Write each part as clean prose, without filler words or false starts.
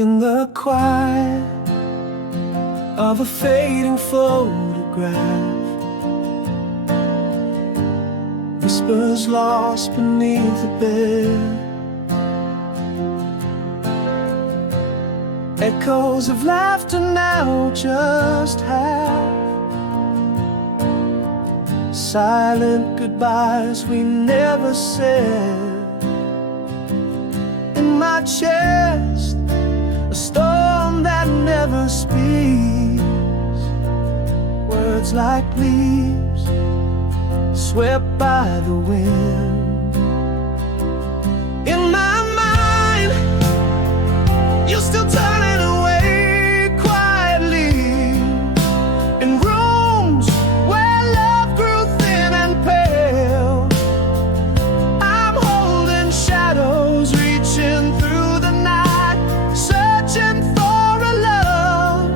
In the quiet of a fading photograph, whispers lost beneath the bed, echoes of laughter now just half, silent goodbyes we never said. In my chest, a storm that never speaks, words like leaves swept by the wind. In my mind, you're still turning away quietly, in rooms where love grew thin and pale. I'm holding shadows, reaching through the night, searching for a love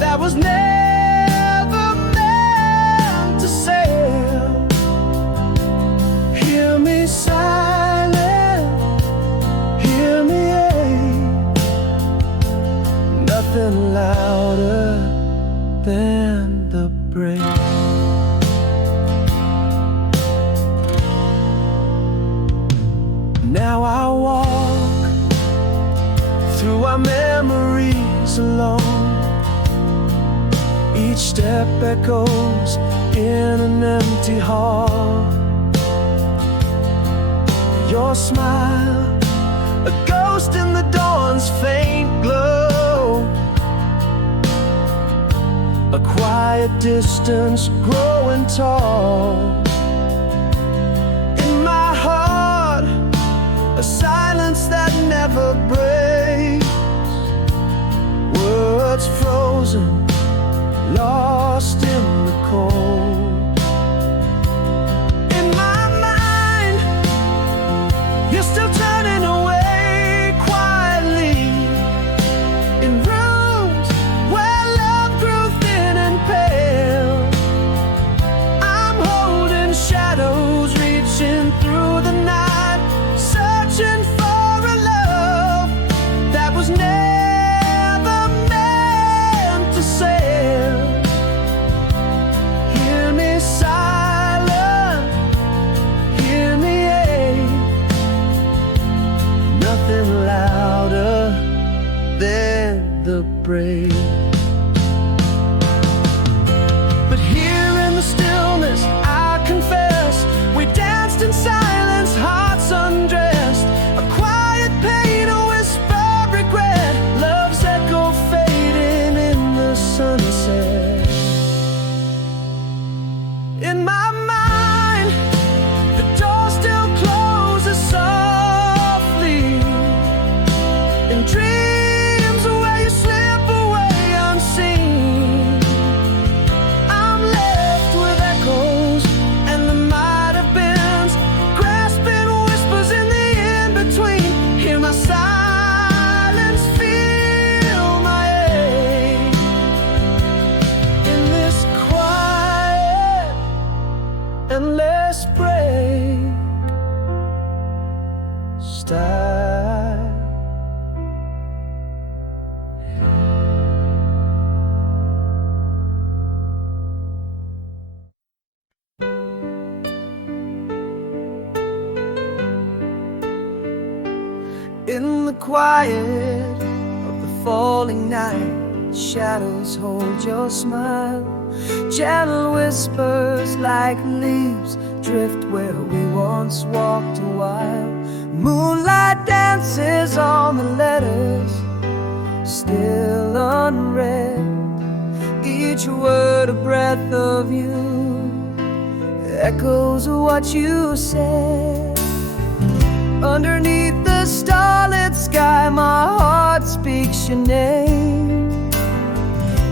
that was never meant to sail. Hear me silent, hear me ache, nothing louder than the break. Now I walk through our memories alone. Each step echoes in an empty hall. Your smile, a ghost in the dawn's faint glow, a quiet distance growing tall. In my heart, a silence that never breaks, words frozen, lost in the cold. In my mind, you're still turning away quietly, in rooms where love grew thin and pale. I'm holding shadows, reaching through the night, searching for a love that was never meant to sail. Hear me silent, hear me ache, nothing louder than the break. But here in the stillness, I confess, we danced in silence, hearts undressed, a quiet pain, a whisper of regret, love's echo fading in the sunset. In my mind, the door still closes softly, in dreams where you slip away unseen. I'm left with echoes and the might have beens, grasping whispers in the in-between. Hear my silence, feel my ache, in this quiet endless break style. In the quiet of the falling night, shadows hold your smile, gentle whispers like leaves drift where we once walked a while. Moonlight dances on the letters still unread, each word a breath of you, echoes of what you said. Underneath the starlit sky, my heart speaks your name.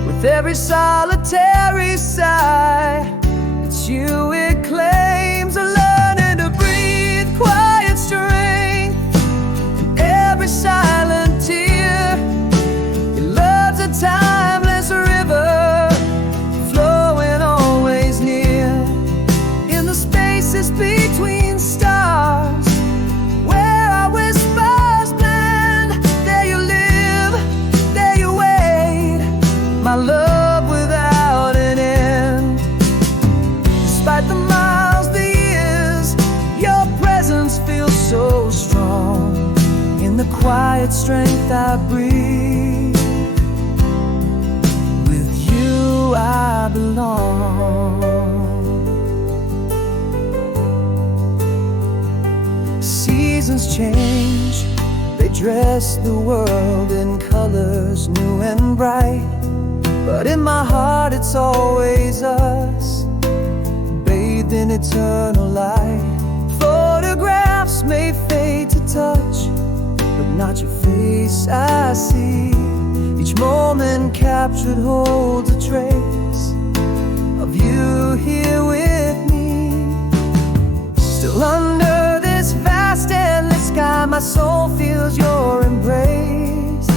With every solitary sigh, it's you it claims. Learning to breathe quiet strength in every silent tear. Your love's a timeless river, flowing always near. In the spaces between stars, where our whispers blend, there you live. quiet strength I breathe. With you I belong. Seasons change, they dress the world in colors new and bright, but in my heart it's always us, bathed in eternal light. Photographs may fade to touch, but not your face I see. Each moment captured holds a trace of you here with me. Still under this vast endless sky, my soul feels your embrace.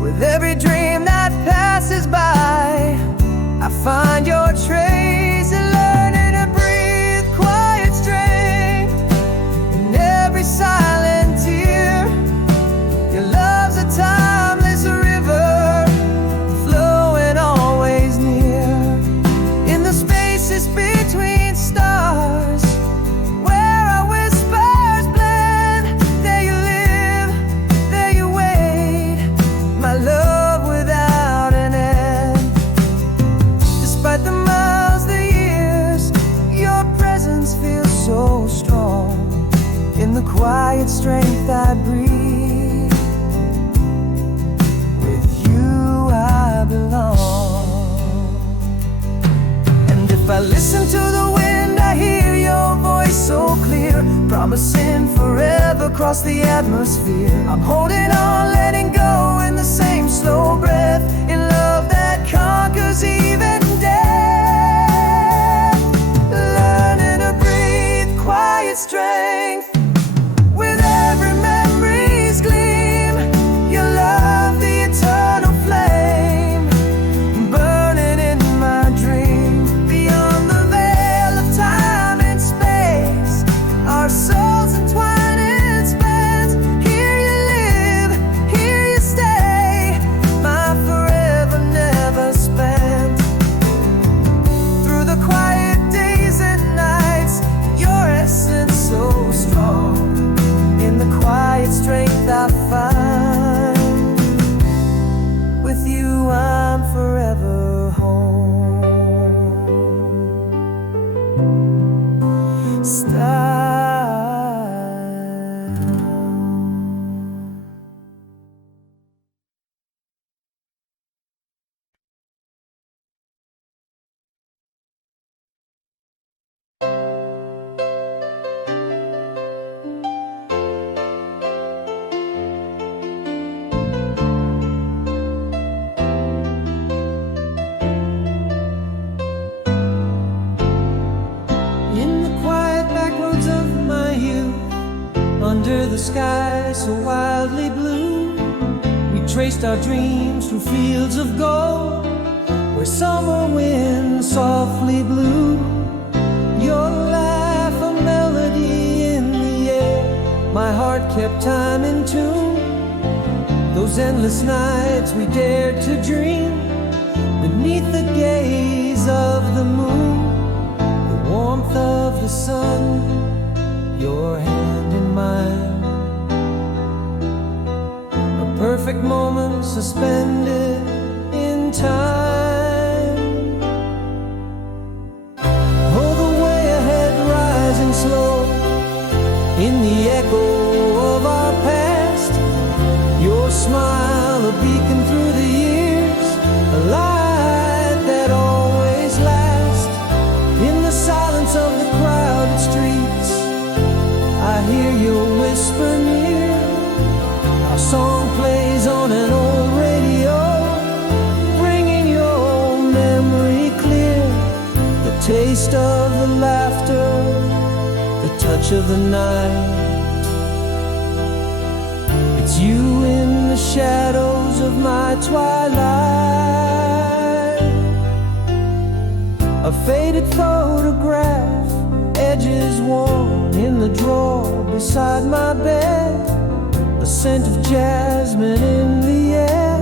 With every dream that passes by, I find your trace, and learning to breathe quiet strength in every silent tear. Your love's a timeless river, flowing always near. In the spaces between stars, where our whispers blend, there you live, there you wait, my love without an end. Despite the miles, the years, your presence feels so strong. In the quiet strength I breathe, with you I belong. And if I listen to the wind, I hear your voice so clear, promising forever across the atmosphere. I'm holding on, letting go in the same slow breath, in love that conquers even death. Learning to breathe quiet strength with every memory's gleam. Your love, the eternal flame, burning in my dream. Beyond the veil of time and space, our souls entwine and spent. Here you live, here you stay, my forever never spent. Through the quiet days and nights, your essence so strong. In the quiet strength I find, with you I'm forever home. Style. In the quiet back roads of my youth, under the sky so wildly blue, we traced our dreams through fields of gold, where summer winds softly blew. Your laugh a melody in the air, my heart kept time in tune. Those endless nights we dared to dream, beneath the gaze of the moon, the warmth of the sun, your hand in mine. A perfect moment suspended in time. Oh, the way ahead rising slow, in the echo of our past. Your smile a beacon through the years, a light that always lasts. In the silence of the crowded streets, I hear your whisper near. Our song plays on an old radio, bringing your memory clear. The taste of the laughter, the touch of the night. It's you in the shadows of my twilight. A faded photograph, edges worn in the drawer beside my bed. The scent of jasmine in the air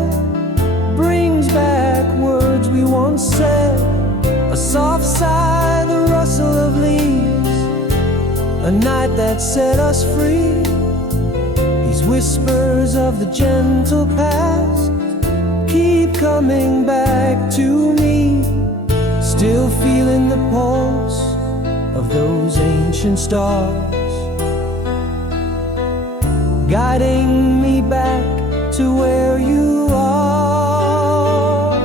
brings back words we once said. A soft sigh, the rustle of leaves, a night that set us free. These whispers of the gentle past keep coming back to me, still feeling the pulse of those ancient stars, guiding me back to where you are.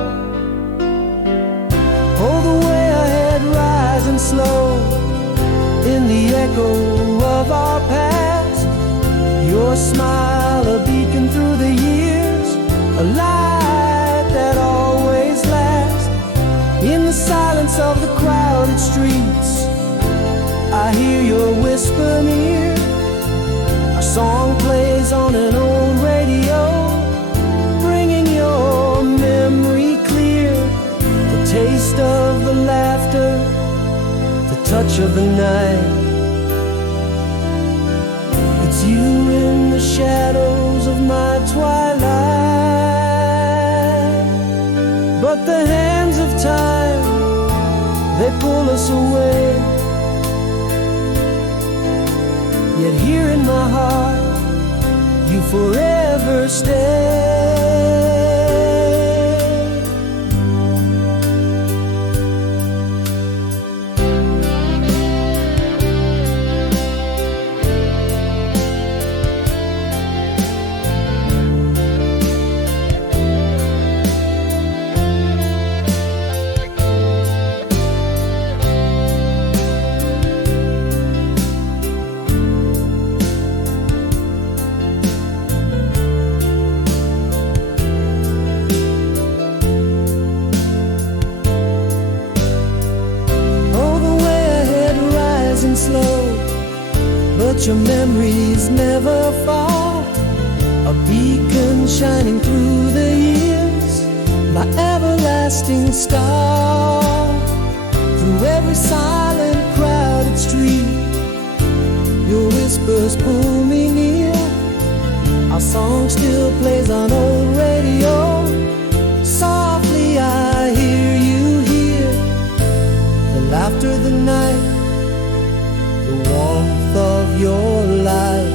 Oh, the way ahead, rising slow in the echo of our past, your smile a beacon through the years, a light that always lasts. In the silence of the crowded streets, I hear your whisper near. Our song plays on an old radio, bringing your memory clear. The taste of the laughter, the touch of the night. It's you in the shadows of my twilight. But the hands of time, they pull us away. Yet here in my heart, you forever stay. But your memories never fall, a beacon shining through the years, my everlasting star. Through every silent, crowded street, your whispers pull me near. Our song still plays on old radio. Softly I hear you here, the laughter, the night, the warmth of your light.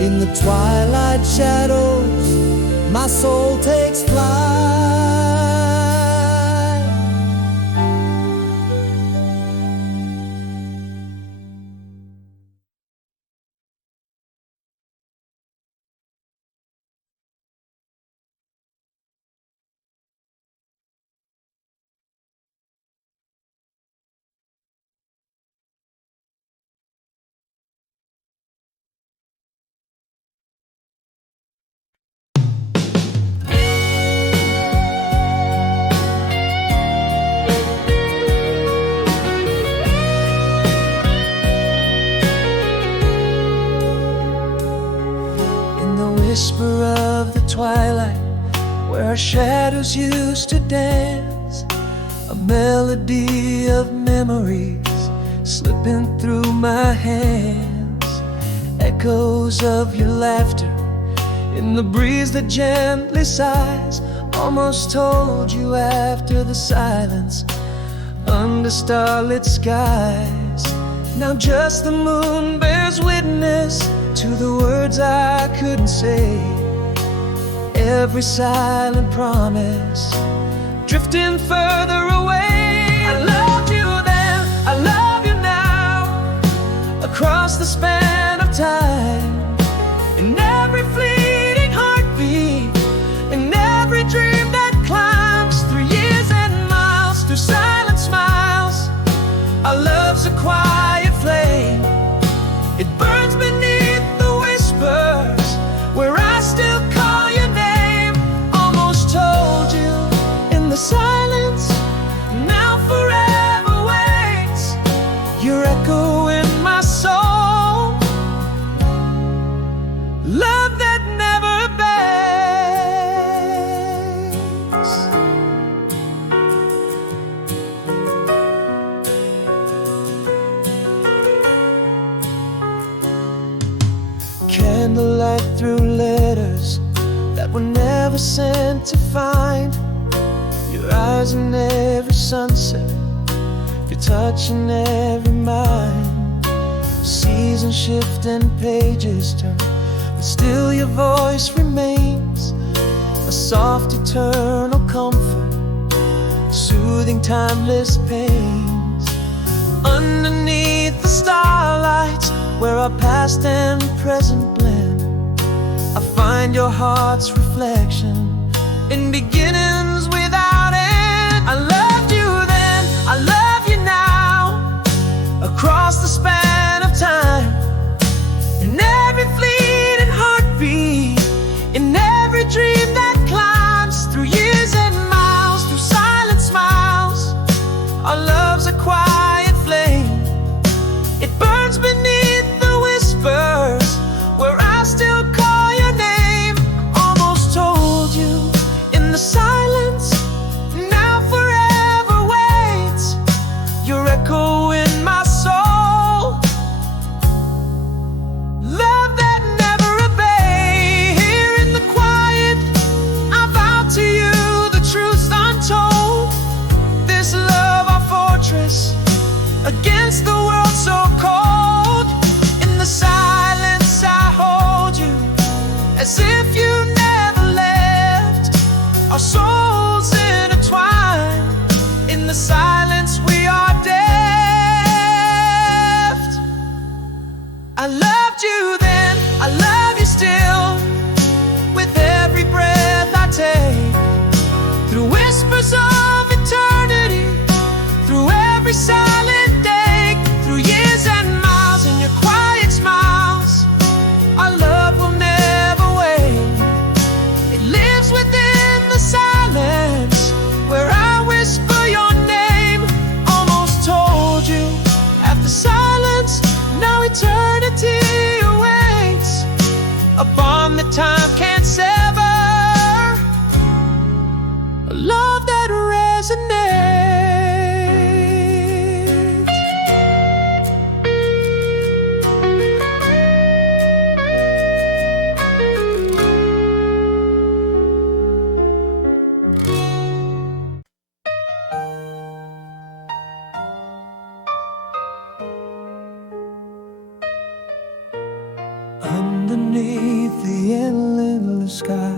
In the twilight shadows, my soul takes flight. Whisper of the twilight, where our shadows used to dance, a melody of memories slipping through my hands, echoes of your laughter in the breeze that gently sighs. Almost told you after the silence, under starlit skies. Now just the moon bears witness to the words I couldn't say. Every silent promise drifting further away. I loved you then, I love you now, across the span of time. In every fleeting heartbeat, in every dream that climbs through years and miles, through silent smiles. Our love's a quiet flame, it burns beneath where I still call your name. Almost told you in the silence, now forever waits your echo in my soul. Love that never bends. Candlelight through letters that were never sent to find. Your eyes in every sunset, your touch in every mind. Seasons shift and pages turn, but still your voice remains a soft eternal comfort, soothing timeless pains. Underneath the starlights, where our past and present blend, I find your heart's reflection in beginnings without end. I loved you then, I love you now, across the span of time, in every fleeting heartbeat, in every dream that climbs through years and miles, through silent smiles. Our love's a quiet flame, it burns beneath the whispers, where I still call your name. Almost told you in the silence, now forever waits your echo in my soul. Love that never obeys. Here in the quiet, I vow to you the truths untold. This love, our fortress against the world so cold. In the silence I hold you, as if you never left. Our souls intertwined, in the silence we are deft. I loved you then, I love you still, with every breath I take, through whispers of eternity, through every silent day, through years and miles, in your quiet smiles. Our love will never wane, it lives within the silence, where I whisper your name. Almost told you, after silence, now eternity awaits, a bond that time can't sever, a love that resonates. Underneath the endless sky,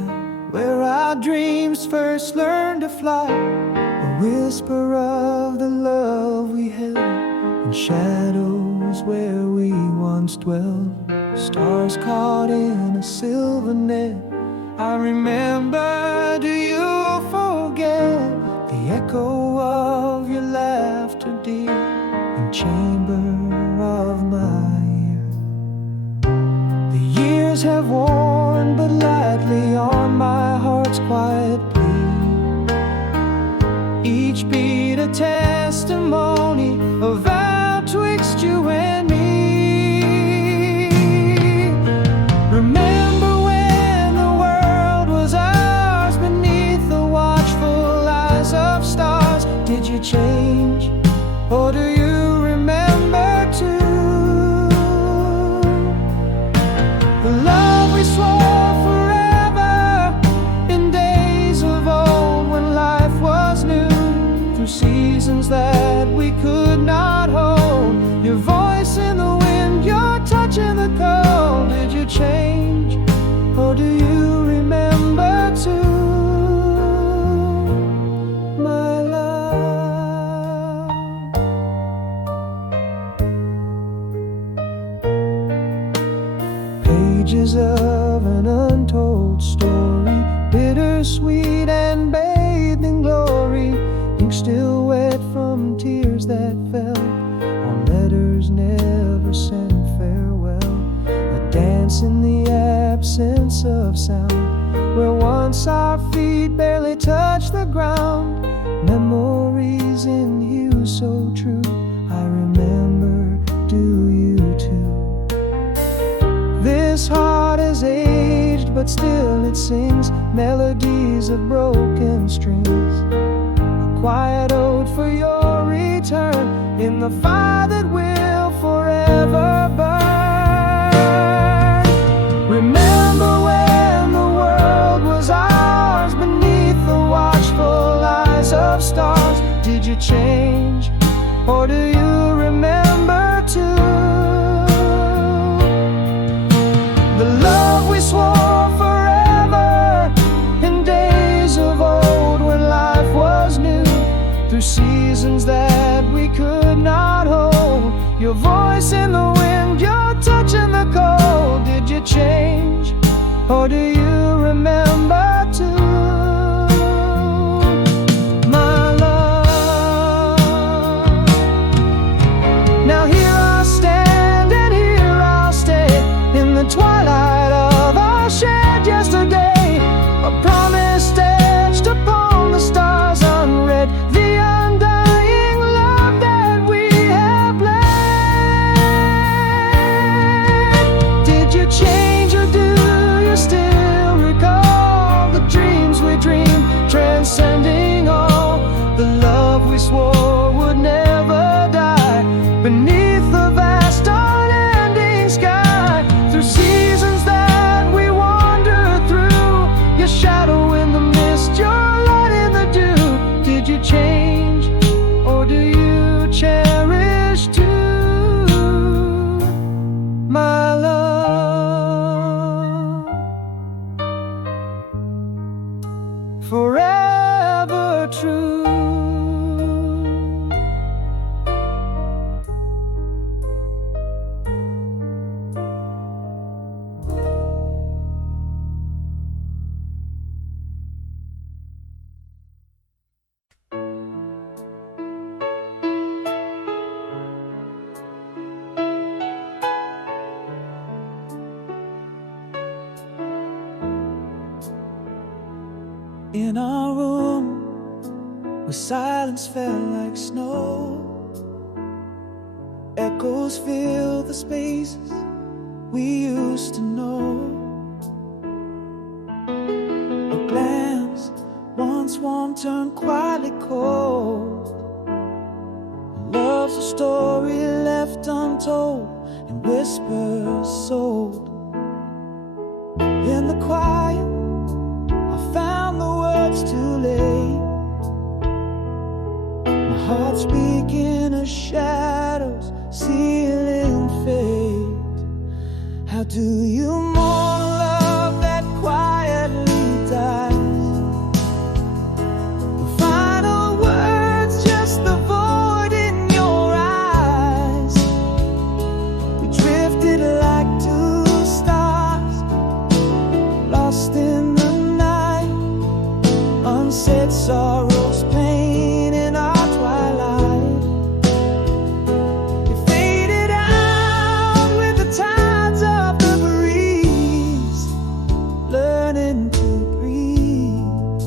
where our dreams first learned to fly, a whisper of the love we held, in shadows where we once dwelled, stars caught in a silver net. I remember, do you forget the echo of your laughter, dear, in chamber of my years have worn but lightly on my heart's quiet plea, each beat a testimony, a vow twixt you and me. Remember when the world was ours, beneath the watchful eyes of stars? Did you change, or do you remember too? The love we swore forever, in days of old when life was new, through seasons that we could not hold. Your voice in the wind, your touch in the cold. Did you change, or do you remember too? My love, pages of an untold story, bittersweet and bathed in glory, ink still wet from tears that fell on letters never sent farewell. A dance in the absence of sound, where once our feet barely touched the ground. Memories in hue so true, I remember, do you too? This heart has aged, but still it sings melodies of broken strings, a quiet ode for your return, in the fire that will forever burn. Remember when the world was ours, beneath the watchful eyes of stars? Did you change, or do you remember too? The love we through seasons that we could not hold. Your voice in the wind, your touch in the cold. Did you change, or do you remember too? My love, now here I stand and here I'll stay in the twilight of our shared yesterday. A promise etched upon the stars unread, the undying love that we have bled. Did you change, or do you still recall the dreams we dreamed, transcending all the love we swore would never die beneath the vast unending sky? Through seasons that we wandered through, your shadow in the mist, your light in the dew. Did you change, or do you cherish too? My love, forever true. In our room, where silence fell like snow, echoes fill the spaces we used to know. A glance, once warm, turned quietly cold. Love's a story left untold, and whispers sold. In the quiet, found the words too late. My heart's speaking of shadows, sealing fate. How do you mourn a love that quietly dies? The final words, just the void in your eyes. We drifted like two stars, lost in the unsaid sorrows, pain in our twilight. You faded out with the tides of the breeze, learning to breathe,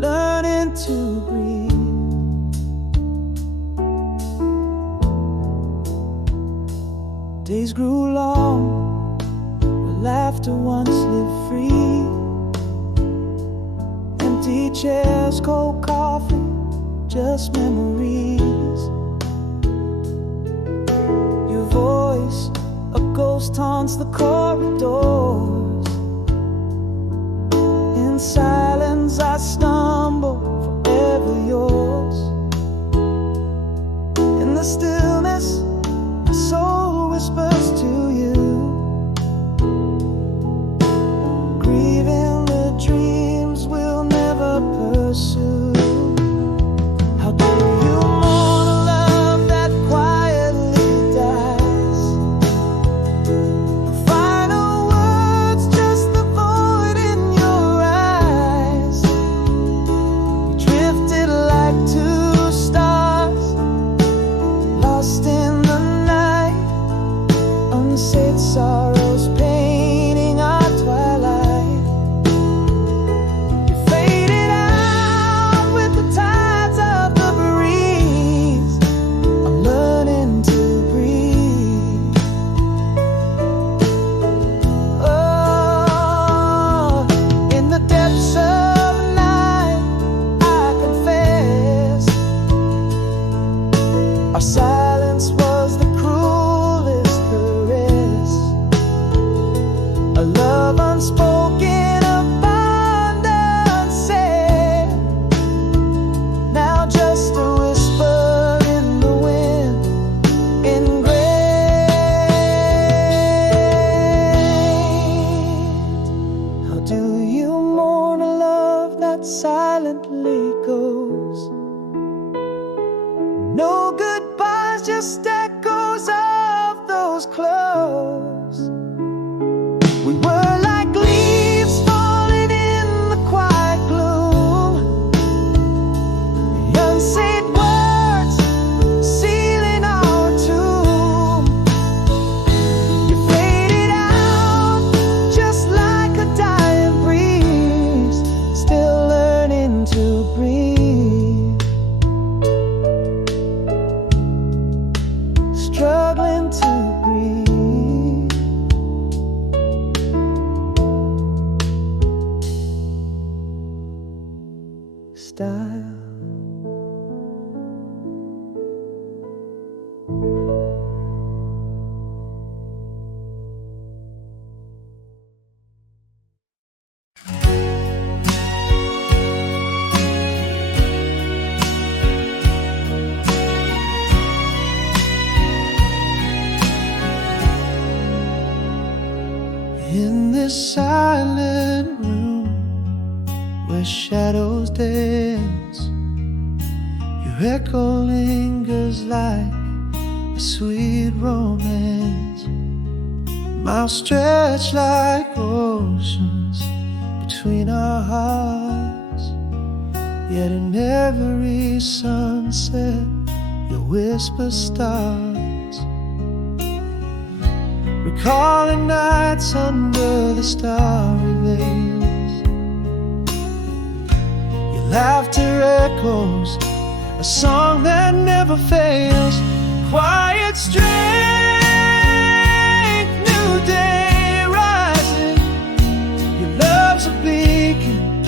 learning to breathe. Days grew long, laughter once lived free. Empty chairs, cold coffee, just memories. Your voice, a ghost haunts the corridors. In silence I stumble, forever yours. In the stillness, my soul whispers to you, grieving the dreams we'll never pursue. How do you mourn a love that quietly dies? The final words, just the void in your eyes. We drifted like two stars, that silently goes. No goodbyes, just echoes of those clothes. We were like leaves falling in the quiet gloom, the unsaid words sealing our tomb. You faded out just like a dying breeze, still learning to breathe, struggling to breathe. Style. In this silent room where shadows dance, your echo lingers like a sweet romance. Miles stretch like oceans between our hearts, yet in every sunset your whisper starts. Recalling nights under the starry veils, your laughter echoes a song that never fails. Quiet strength, new day rising. Your love's a beacon,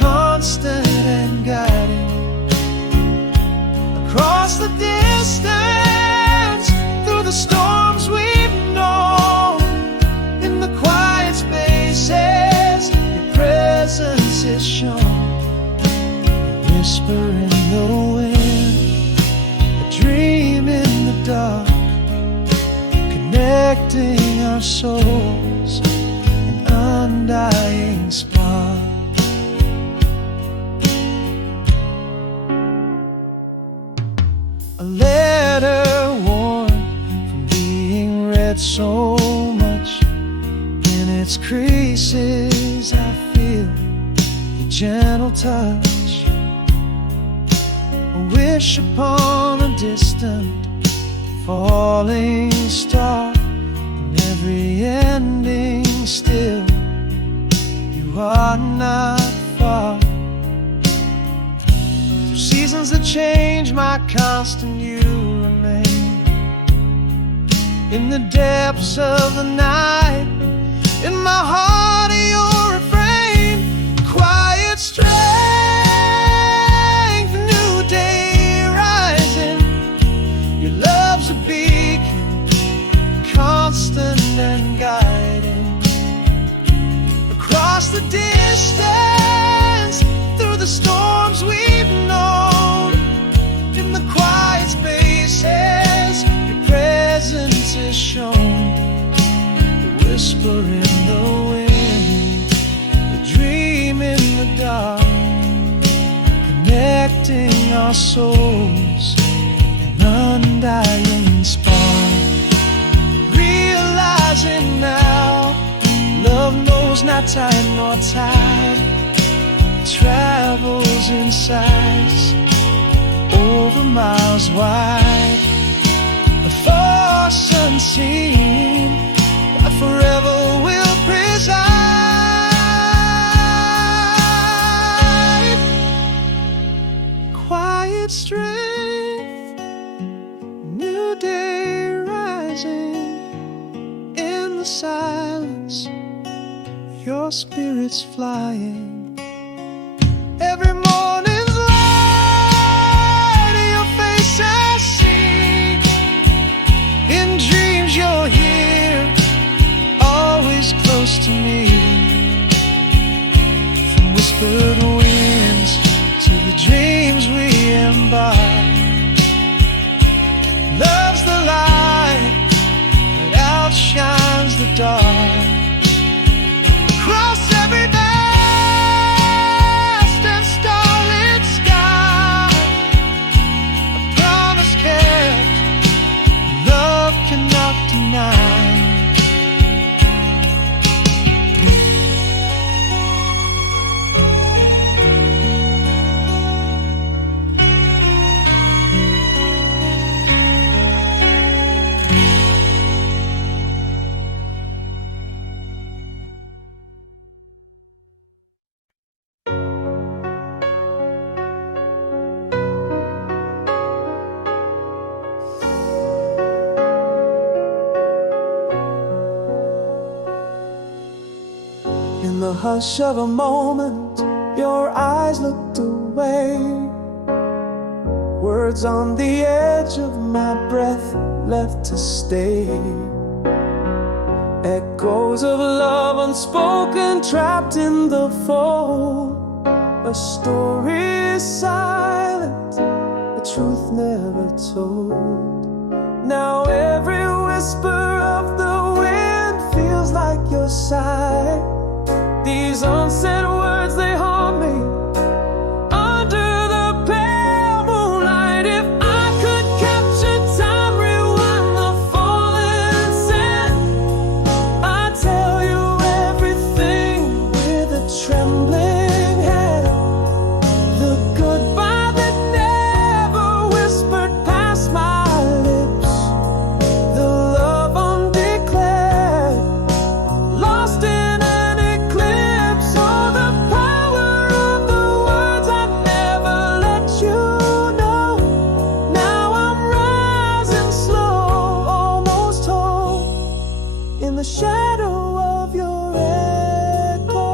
constant and guiding. Across the distance, through the storms we've known, in the quiet spaces, your presence is shown. A whisper in the wind, a dream in the dark, connecting our souls, an undying spark. A letter worn from being read so much, in its creases I feel your gentle touch. A wish upon a distant falling star, in every ending still you are not far. Through seasons that change, my constant you remain. In the depths of the night, in my heart your refrain. Quiet strength, new day rising. Your love's a beacon, constant and guiding. Across the distance, through the storms we've known, in the quiet spaces, your presence is shown. The whisper in the wind, the dream in the dark, connecting our souls, an undying spark. Realizing now, love knows not time nor tide, travels in sights over miles wide. A force unseen that forever will preside. Quiet strength, new day rising. In the silence, your spirit's flying. Every morning's light, your face I see. In dreams you're here, always close to me. From whispered winds to the dreams we embark, love's the light that outshines the dark. Across every valley, hush of a moment, your eyes looked away. Words on the edge of my breath left to stay. Echoes of love unspoken, trapped in the fold. A story is silent, a truth never told. Now every whisper of the wind feels like your sigh. These unsaid words, they haunt me under the pale moonlight. If I could capture time, rewind the falling sand, I'd tell you everything with a trembling hand. The goodbye that never whispered past my lips, the love undeclared, lost in an eclipse. Oh, the power of the words I never let you know. Now I'm rising slow, almost whole, in the shadow of your echo.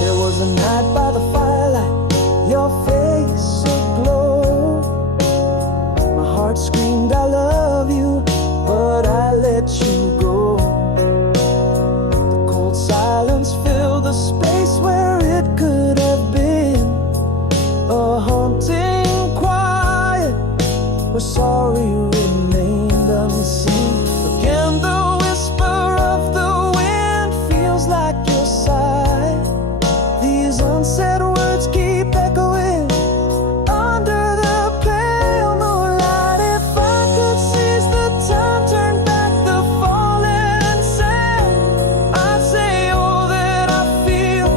There was a night by the firelight, your face aglow. My heart screamed, I love you, but I let you go. The cold silence filled the space where it could have been a haunting quiet, where sorry remained unseen. Again the whisper of the wind feels like your sigh. These unsaid words keep echoing under the pale moonlight. If I could seize the time, turn back the falling sand, I'd say all that I feel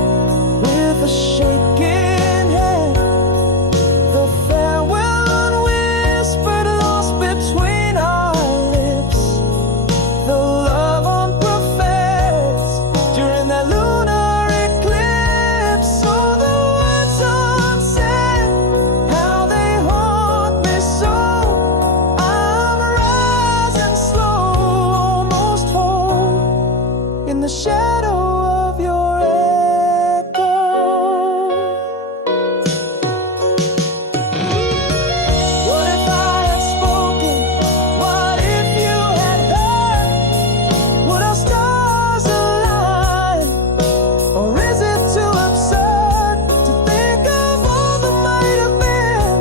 with a shaking hand. The farewell unwhispered, lost between our lips, the love unprofessed during that lunar eclipse. So the words unsaid, how they haunt me so. I'm rising slow, almost whole, in the shadow of your echo. What if I had spoken? What if you had heard? Would our stars align? Or is it too absurd to think of all that might have been?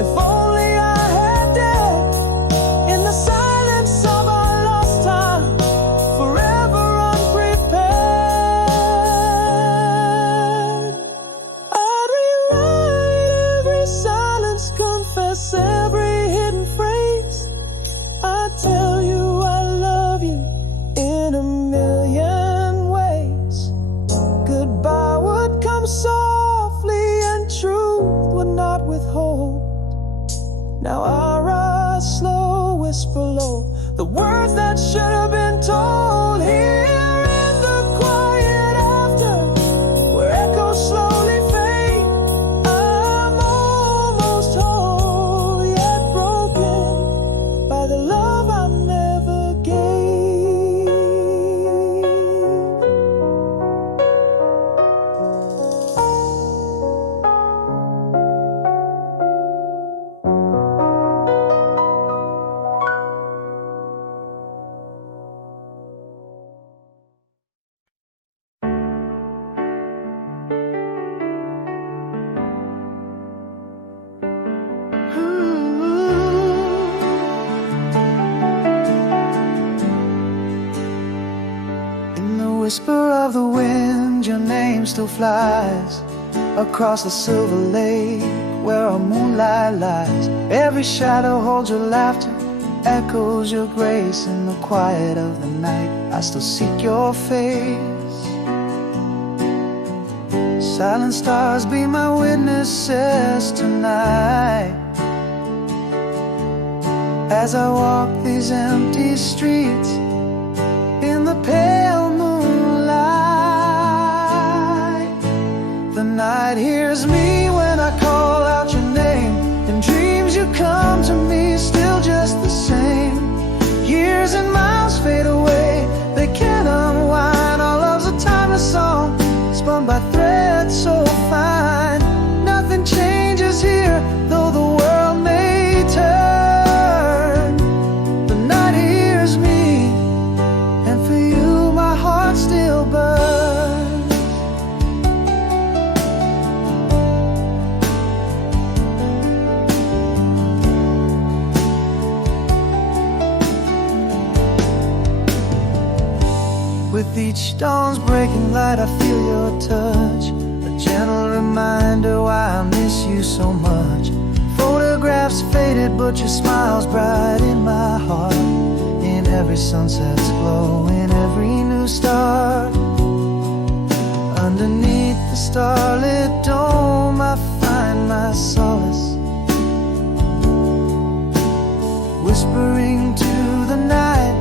If only I had dared, in the silence of our lost time, forever unprepared. I'd rewrite every silence, confess every hidden phrase. I'd tell you I love you in a million ways. Goodbye would come softly and truth would not withhold. Now I rise slow, whisper low, the words that should have been told. Here in the quiet after, where echoes slowly fade, I'm almost whole, yet broken by the love I never gave. In the whisper of the wind, your name still flies across the silver lake where our moonlight lies. Every shadow holds your laughter, echoes your grace. In the quiet of the night, I still seek your face. Silent stars be my witnesses tonight, as I walk these empty streets in the pale moonlight. The night hears me when I call out your name. In dreams you come to me, still just the same. Years and miles With each dawn's breaking light, I feel your touch, a gentle reminder why I miss you so much. Photographs faded, but your smile's bright in my heart. In every sunset's glow, in every new start. Underneath the starlit dome, I find my solace, whispering to the night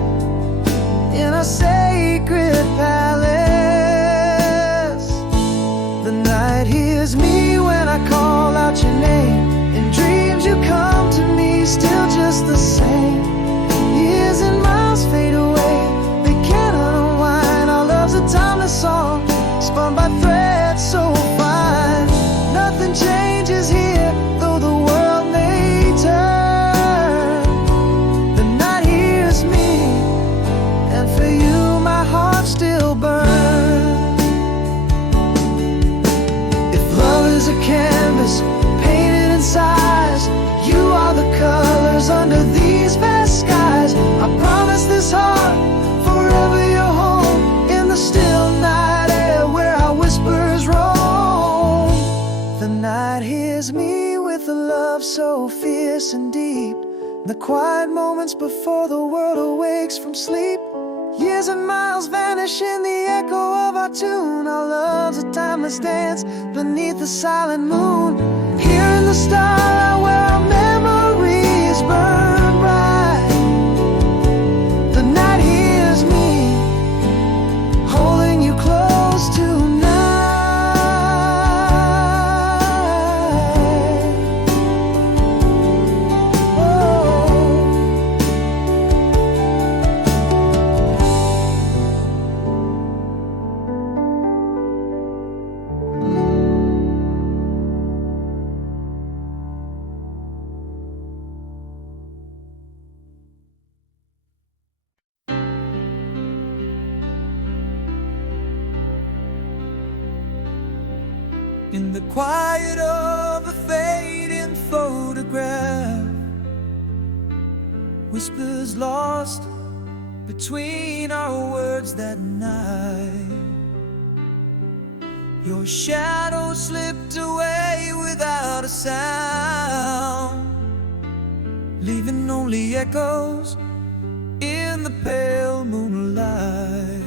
in a sacred palace. The night hears me when I call out your name. In dreams you come to me, still just the same. Years and miles fade away, they cannot unwind. Our love's a timeless song, spun by threads so fine. Nothing changes here, though the world may turn. The night hears me, and for you my heart still burns. If love is a canvas painted in size, you are the colors under these vast skies. I promise this heart, forever your home, in the still night air where our whispers roam. The night hears me with a love so fierce and deep, the quiet moments before the world awakes from sleep. Years and miles vanish in the echo of our tune. Our love's a timeless dance beneath the silent moon. Here in the starlight where our memories burn bright, the night hears me, holding you close tonight. In the quiet of a fading photograph, whispers lost between our words that night. Your shadow slipped away without a sound, leaving only echoes in the pale moonlight.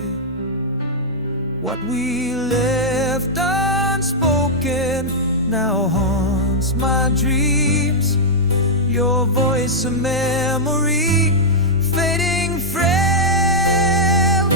What we left unspoken now haunts my dreams. Your voice a memory, fading frail.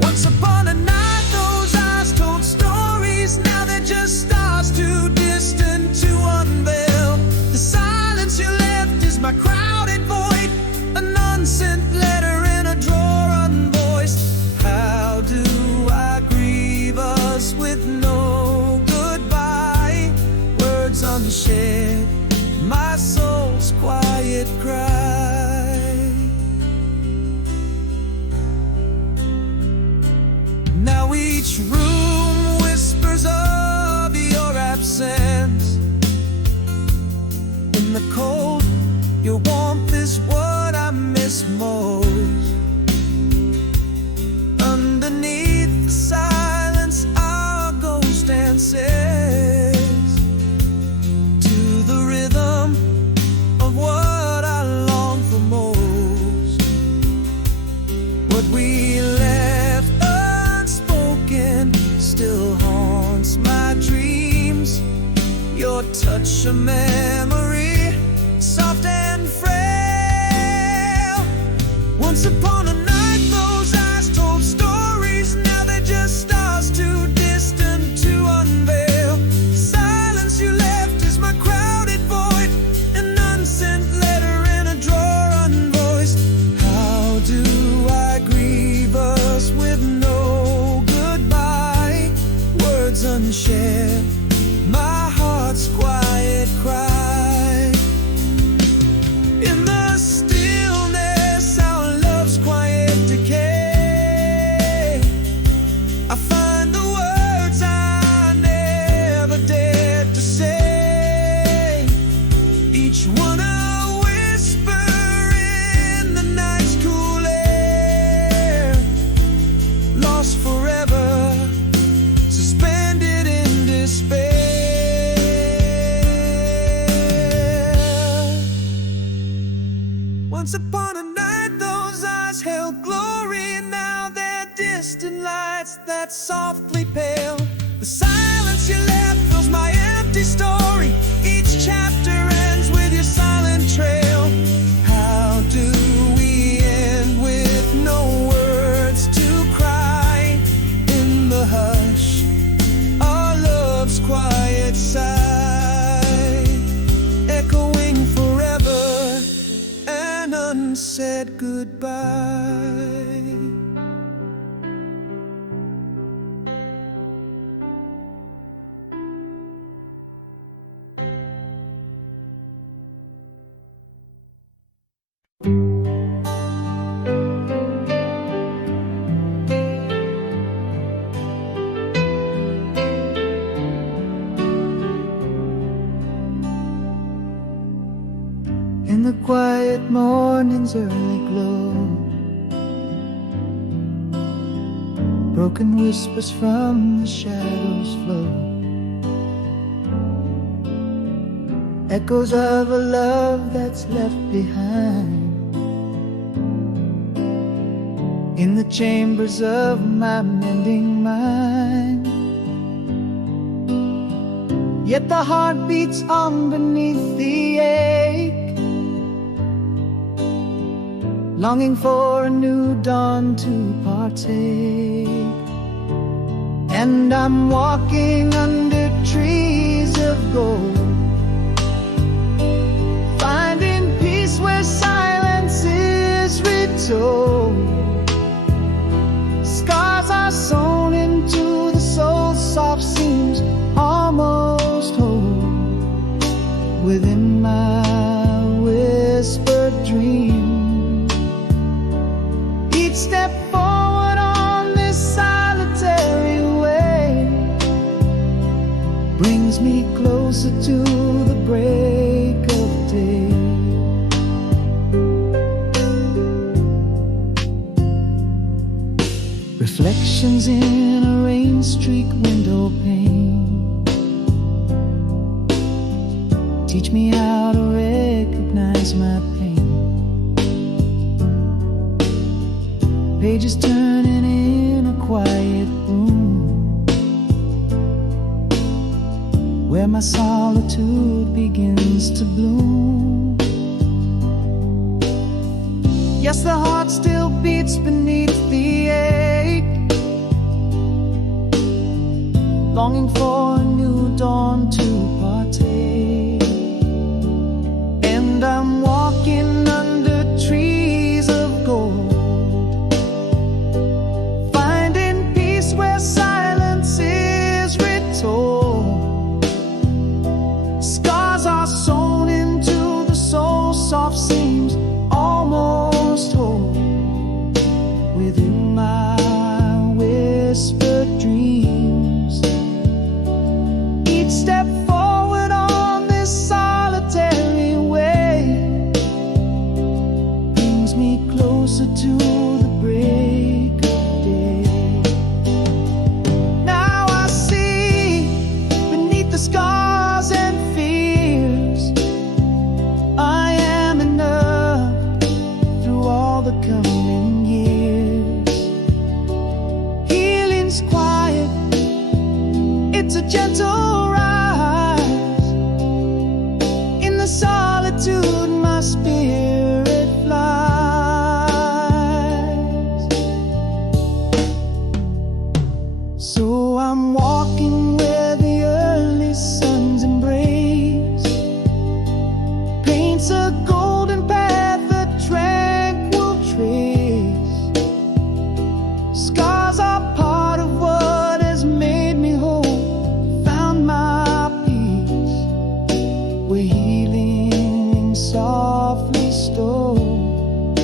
Once upon a night those eyes told stories, now they're just stars too distant to unveil. The silence you left is my crowded void, an unsent letter in a drawer unvoiced. How do I grieve us with no goodbye? Words unshared, my soul's quiet cry. Now each room whispers of your absence. In the cold, your warmth is what I miss most. Underneath the silence, our ghost dances to the rhythm of what I long for most. What we left unspoken still haunts my dreams. Your touch a memory, soft and frail. Once upon a night those eyes told stories, now they're just stars too distant to unveil. The silence you left is my crowded void, an unsent letter in a drawer unvoiced. How do I grieve us with no goodbye? Words unshared, my heart's quiet cry. In the stillness, our love's quiet. distant lights that softly pale. The silence you left fills my empty story. Each chapter ends with your silent trail. How do we end with no words to cry in the hush? Our love's quiet side, echoing forever, an unsaid goodbye. In the quiet morning's early glow, broken whispers from the shadows flow, echoes of a love that's left behind in the chambers of my mending mind. Yet the heart beats on beneath the ache, longing for a new dawn to partake. And I'm walking under trees of gold, finding peace where silence is retold. Scars are sewn into the soul's soft seams, almost whole within my whispered dream. Each step forward on this solitary way brings me closer to the break of day. Reflections in a rain-streaked window pane teach me how to recognize my pain. Pages turning in a quiet room where my solitude begins to bloom. Yes, the heart still beats beneath the ache, longing for a new dawn to partake. And I'm walking under trees of gold, where silence is retold. Scars are sewn into the soul's soft seams, almost whole within my whispered dreams. Each step forward on this solitary way brings me closer to the break of day. Scars and fears, I am enough through all the coming years. Healing's quiet, it's a gentle rise. In the solitude my spirit flies. So I'm walking where the early sun's embrace paints a golden path, a tranquil trace. Scars are part of what has made me whole, found my peace where healing softly stole.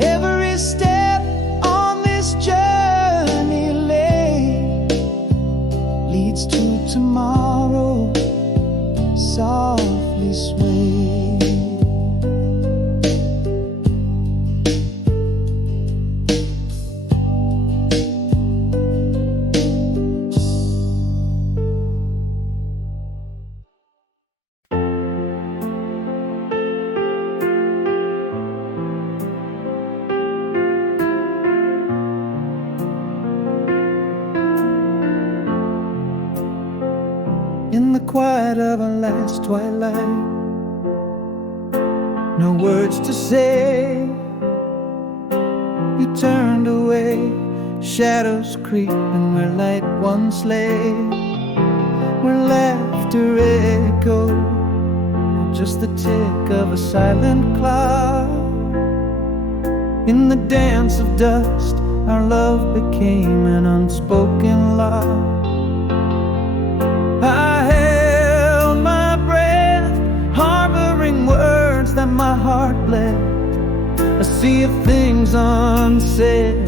Every step on this journey leads to tomorrow, softly sway. in the quiet of our last twilight. No words to say, you turned away. Shadows creeping where light once lay, where laughter echoed, just the tick of a silent clock. In the dance of dust, our love became an unspoken law. I held my breath, harboring words that my heart bled. A sea of things unsaid,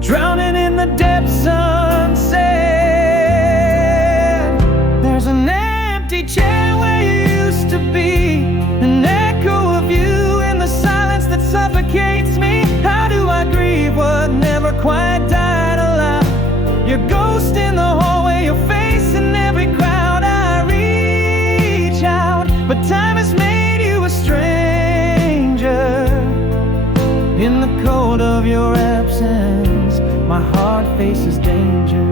drowning in the depths unsaid. There's an empty chair where you used to be, an echo of you in the silence that suffocates me. How do I grieve what never quite died alive? Your ghost in the hallway, your face in every crowd. I reach out, but time has made you a stranger. In the cold of your absence, my heart faces danger.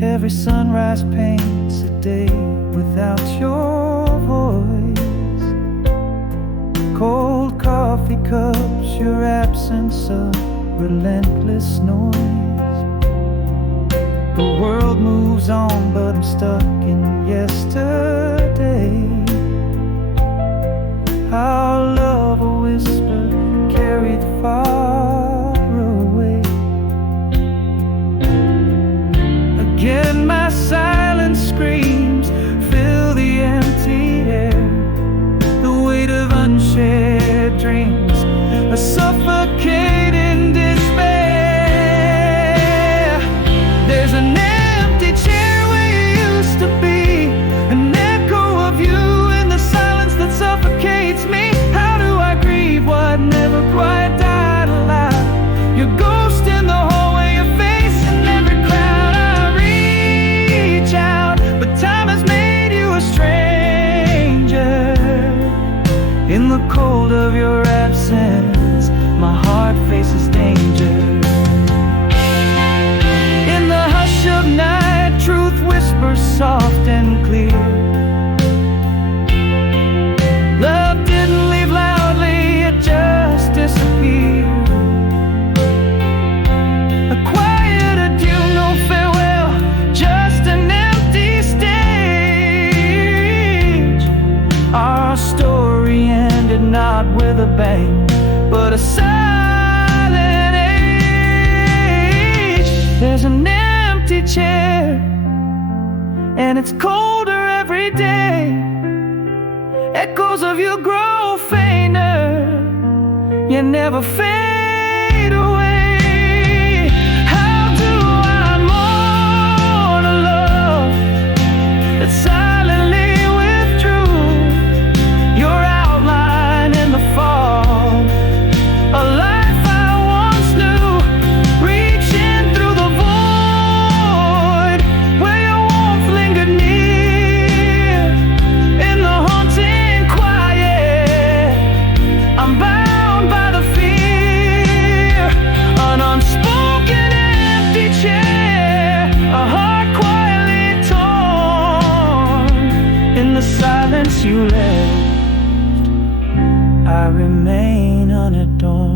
Every sunrise paints a day without your voice. Cold coffee cups, your absence of relentless noise. The world moves on, but I'm stuck in yesterday. Our love, a whisper carried far away. Again my silence screams fill the empty air. The weight of unshared dreams, a suffocating despair. There's an empty chair where you used to be, an echo of you in the silence that suffocates me. How do I grieve what never quite died alive? Your ghost in the hallway, your face in every crowd. I reach out, but time has made you a stranger. In the cold of your absence, my heart faces danger. In the hush of night, truth whispers soft and clear. Love didn't leave loudly, it just disappeared. A quiet adieu, no farewell, just an empty stage. Our story ended not with a bang, but a silent age. There's an empty chair, and it's colder every day. Echoes of you grow fainter, you never fade away. How do I mourn a love that silently withdrew? Your outline in the fog, a life I once knew, reaching through the void where your warmth lingered near. In the haunting quiet, I'm bound by the fear. An unspoken empty chair, a heart quietly torn. In the silence you left, I remain unadorned.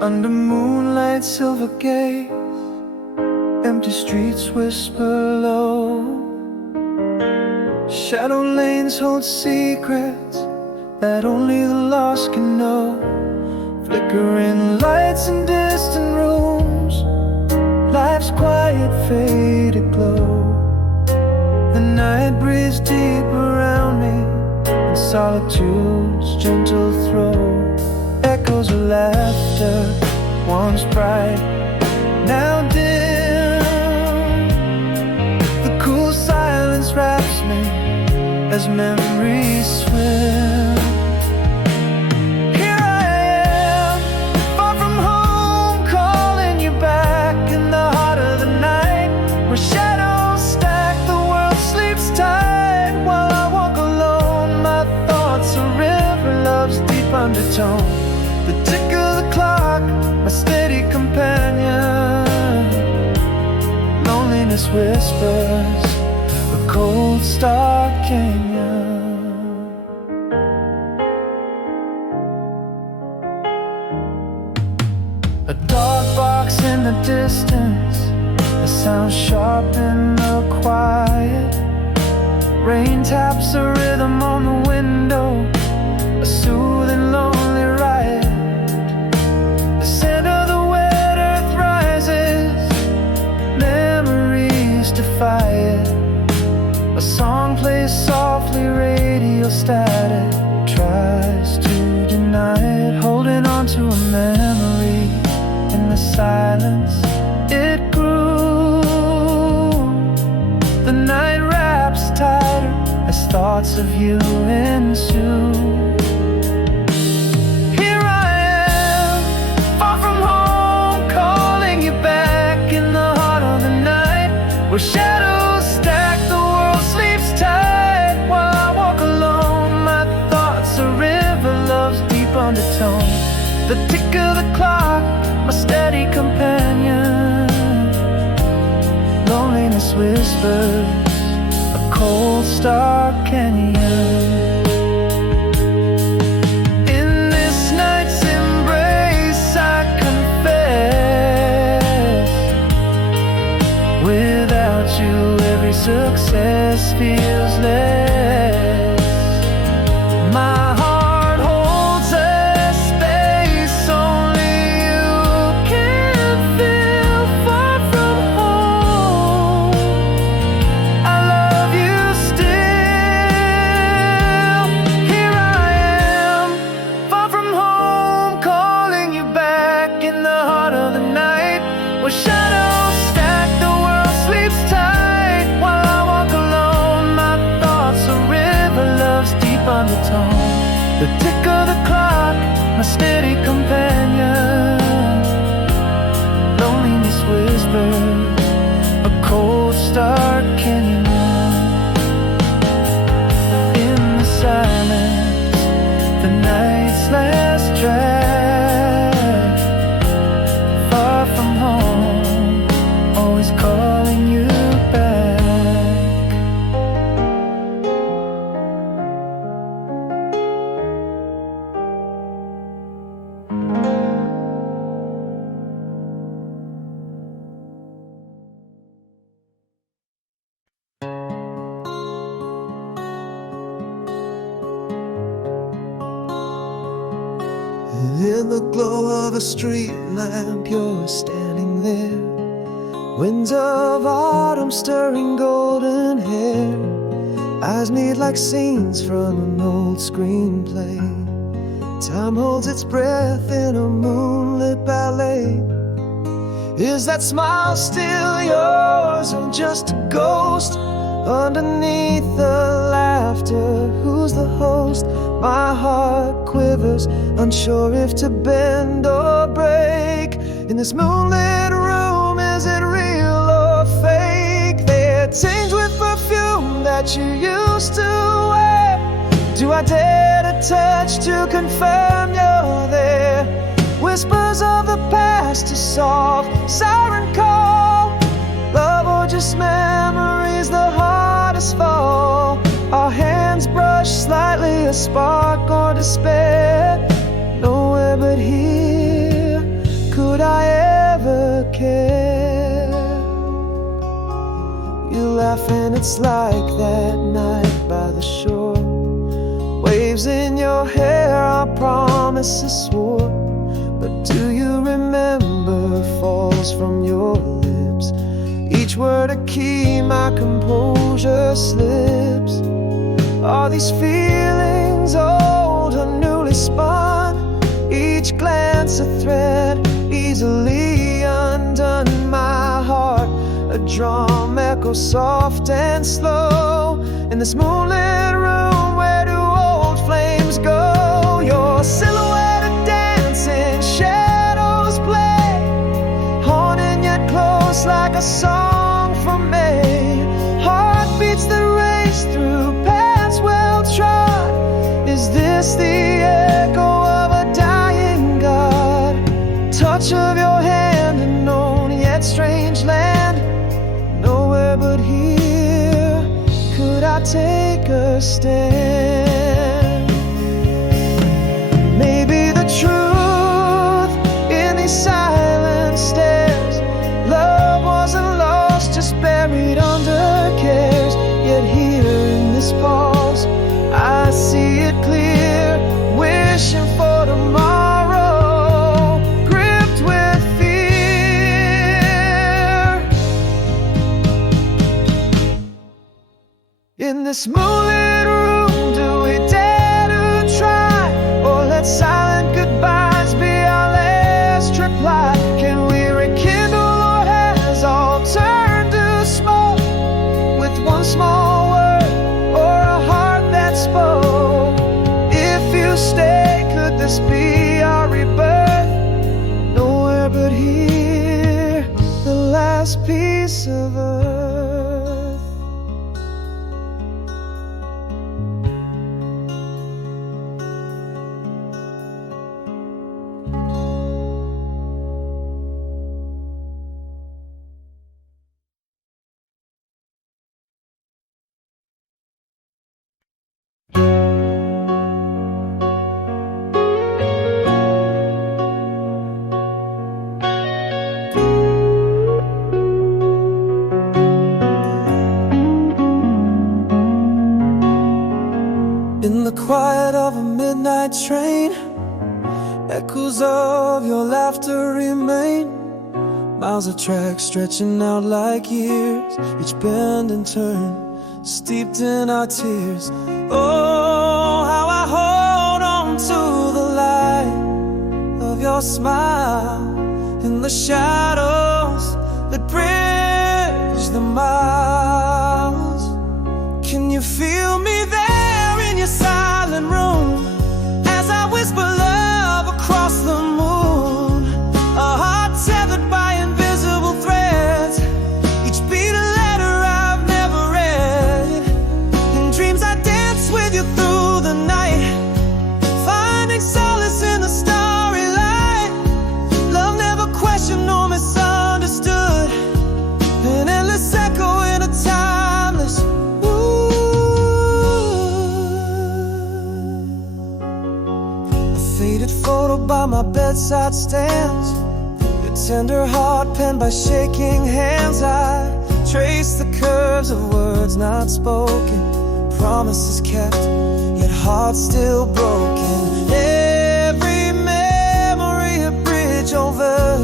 Under moonlight, silver gaze, empty streets whisper low. Shadow lanes hold secrets that only the lost can know. Flickering lights in distant rooms, life's quiet faded glow. The night breathes deep around me, in solitude's gentle throe. Echoes of laughter, once bright, now dim. The cool silence wraps me as memories swim. where shadows stack, the world sleeps tight. While I walk alone, my thoughts are river love's deep undertone. The tick of the clock, my steady companion. Loneliness whispers, a cold star canyon. A dog barks in the distance, the sound sharp in the quiet. Rain taps a rhythm on the window, a soothing lonely riot. The scent of the wet earth rises, memories defy it. A song plays softly, radio static tries to deny it. Holding on to a memory in the silence, it grew. The night wraps tighter as thoughts of you ensue. Here I am, far from home, calling you back in the heart of the night, where shadows stack, the world sleeps tight. While I walk alone, my thoughts are river love's deep undertone. The tick of the clock, my steady companion. Loneliness whispers, a cold star canyon. In this night's embrace, I confess, without you every success feels less. My heart holds a space only you can fill. Far from home, I love you still. Here I am, far from home, calling you back in the heart of the night, where shadows stack, the world sleeps tight. While I walk alone, my thoughts are river love's deep undertone. The tick of the clock, my steady companion. Loneliness whispers, a cold star canyon. In the silence, the night's last drag. Far from home, always calling you back. And in the glow of a street lamp, you're standing there. Winds of autumn stirring golden hair. Eyes meet like scenes from an old screenplay. Time holds its breath in a moonlit ballet. Is that smile still yours or just a ghost? Underneath the laughter, who's the host? My heart quivers, unsure if to bend or break. In this moonlit room, is it real or fake? They're tinged with perfume that you used to wear. Do I dare to touch to confirm you're there? Whispers of the past, a soft siren call. Love or just memories, the hardest fall. Our hands brush slightly, a spark or despair. Nowhere but here could I ever care. You laugh and it's like that night by the shore. Waves in your hair, our promises swore. But do you remember falls from your lips? Each word a key, my composure slips. Are these feelings old or newly spun? Each glance a thread, easily undone. My heart, a drum echoes soft and slow. In this moonlit room, where do old flames go? Your silhouette a dancing, shadows play, haunting yet close like a song from miss the echo of a dying God, touch of your hand in known yet strange land. Nowhere but here could I take a stand. Maybe the truth in these silent stares, love wasn't lost, just buried under cares. Yet here in this pause, I see it clear, wishing for tomorrow, gripped with fear. In this moonlit room, do we dare to try, or let silent goodbyes be our last reply? Can we rekindle, or has all turned to smoke with one small word or a heart that spoke? If you stay, could this be our rebirth? Nowhere but here, the last piece of earth. In the quiet of a midnight train, echoes of your laughter remain. Miles of tracks stretching out like years, each bend and turn steeped in our tears. Oh, how I hold on to the light of your smile in the shadows that bridge the miles. Can you feel me there in your silent room as I whisper love across the moon? A heart tethered by invisible threads, each beat a letter I've never read. In dreams I dance with you through the night, finding solace in the starry light. Love never questioned nor misunderstood, an endless echo in a timeless faded photo by my bedside stands, your tender heart penned by shaking hands. I trace the curves of words not spoken, promises kept, yet hearts still broken. Every memory a bridge over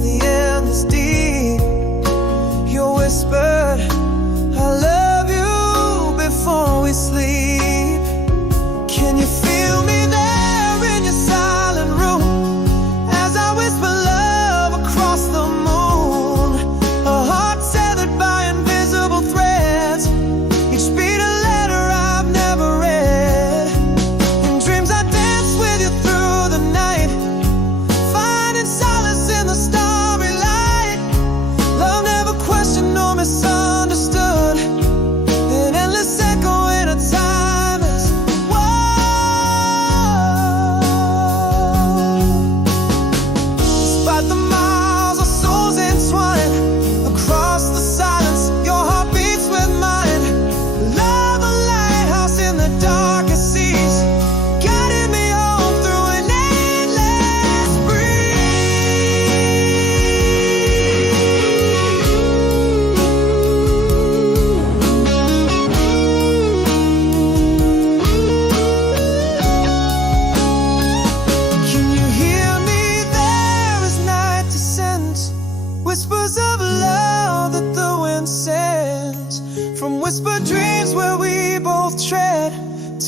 the endless deep. You whispered, I love you before we sleep. Can you feel me there?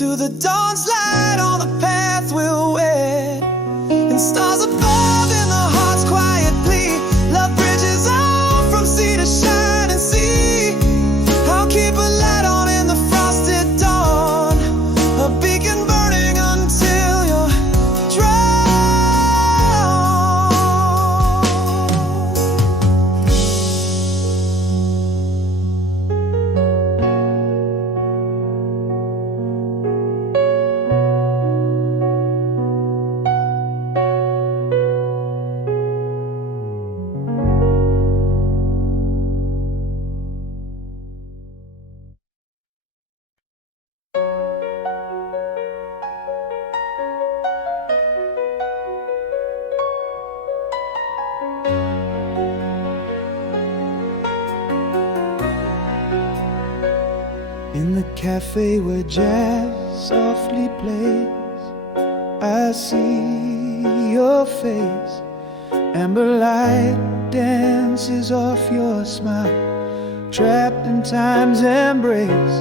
To the dawn's light on the path we'll wed, and stars above in the heart's quiet plea. Love bridges on from sea to shining sea. I'll keep a light on in the frosted dawn, a beacon burning until you're In the cafe where jazz softly plays, I see your face. Amber light dances off your smile, trapped in time's embrace.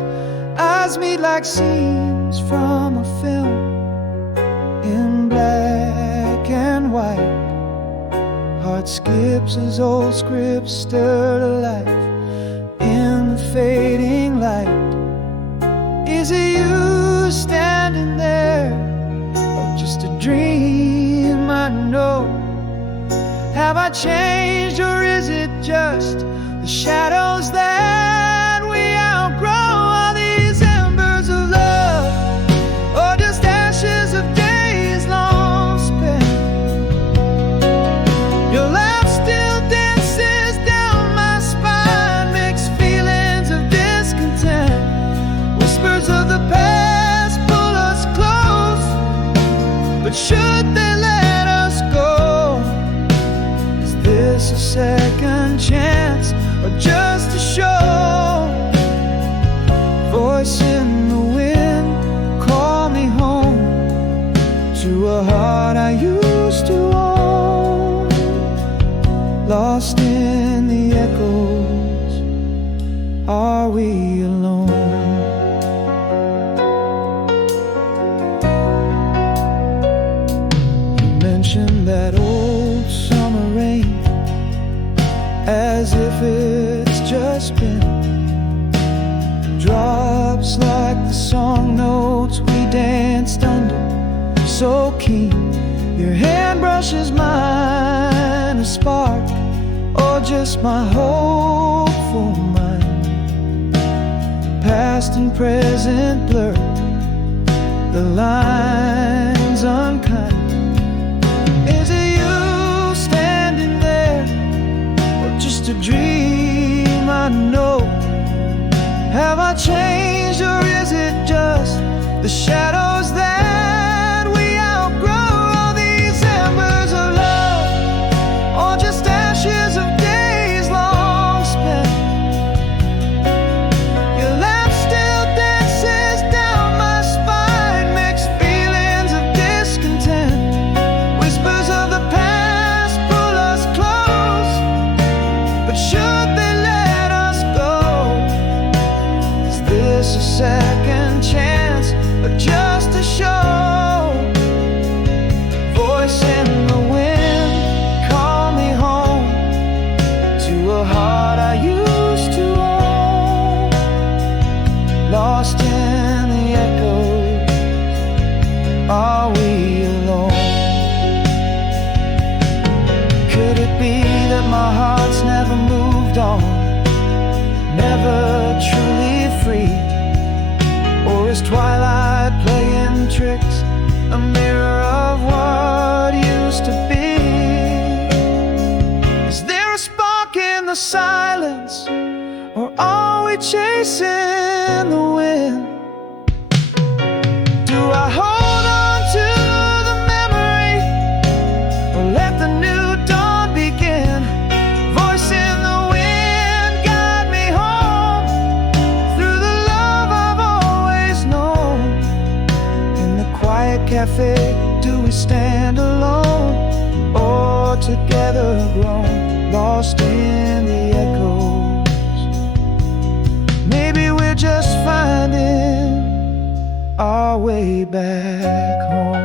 Eyes meet like scenes from a film, in black and white. Heart skips as old scripts stir to life in the fading light. Is it you standing there, or just a dream I know? Have I changed, or is it just the shadows that we outgrow? Are these embers of love, or just ashes of days long spent? Your laugh still dances down my spine, mixed feelings of discontent. Whispers of the past pull us close, but should they let us go? Is this a second chance, or just a show? Voice in the wind, call me home to a heart I used to own. Lost in the echoes, are we alone? You mentioned that old summer rain, as if it's just been. Drops like the song notes we danced under, so keen. Your hand brushes mine, a spark, or just my hopeful mind. Past and present blur, the lines unkind. Is it you standing there, or just a dream I know? Have I changed, or is it just the shadows that we outgrow? Are these embers of love, or just ashes of days long spent? Your laugh still dances down my spine, mixed feelings of discontent. Whispers of the past pull us close, but should they let us go? Is this a second chance, or just a show? Voice in the wind, call me home to a heart I used to own. Lost in the echoes, are we alone? Could it be that my heart's never moved on, never truly free? Or is twilight playing tricks, a mirror of what used to be? Is there a spark in the silence, or are we chasing the wind? Do I hold on to the memory, or let the new dawn begin? Voice in the wind, guide me home through the love I've always known. In the quiet cafe, do we stand alone, or together grown? Lost in the echoes, maybe we're just finding our way back home.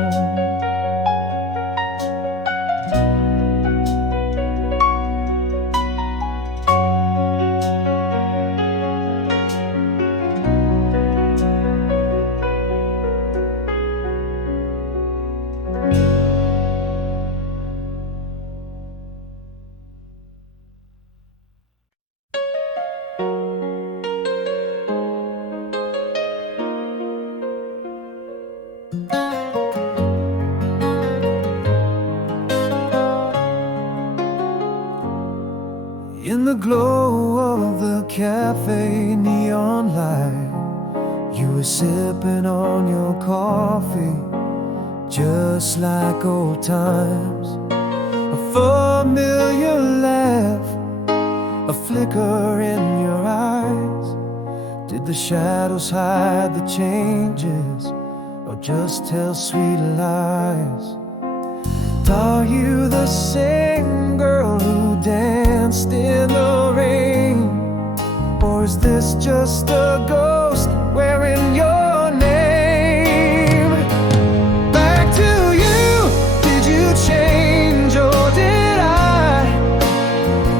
In the glow of the cafe neon light, you were sipping on your coffee, just like old times. A familiar laugh, a flicker in your eyes. Did the shadows hide the changes, or just tell sweet lies? Are you the same girl who danced in the rain? Or is this just a ghost wearing your name? Back to you, did you change or did I?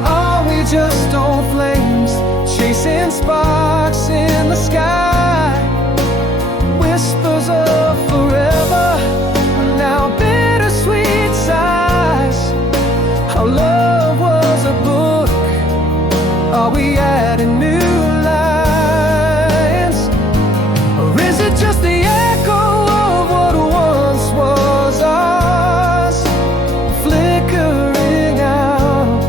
Are we just old flames chasing sparks in the sky? Whispers of forever, now bittersweet sighs. Our love was a book, are we adding new lines? Or is it just the echo of what once was ours, flickering out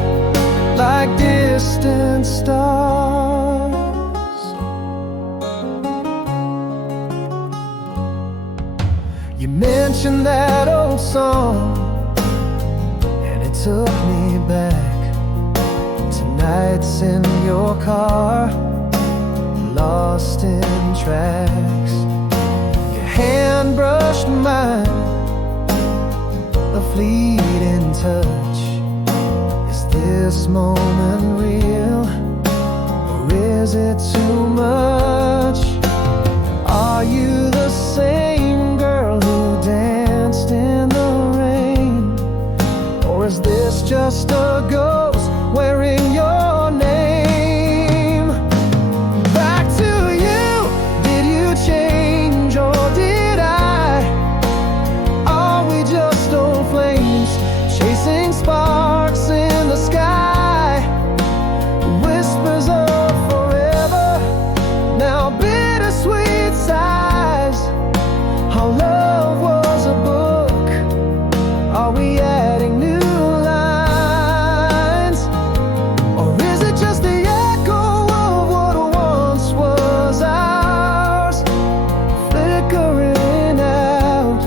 like distant stars? You mentioned that old song, and it took me back. Nights in your car, lost in tracks. Your hand brushed mine, a fleeting touch. Is this moment real, or is it too much? Are you the same girl who danced in the rain? Or is this just a ghost wearing your name? Back to you, did you change or did I? Are we just old flames chasing sparks in the sky? Whispers of forever, now bittersweet sighs. Our love was a book, are we adding new lines? Or is it just the echo of what once was ours, flickering out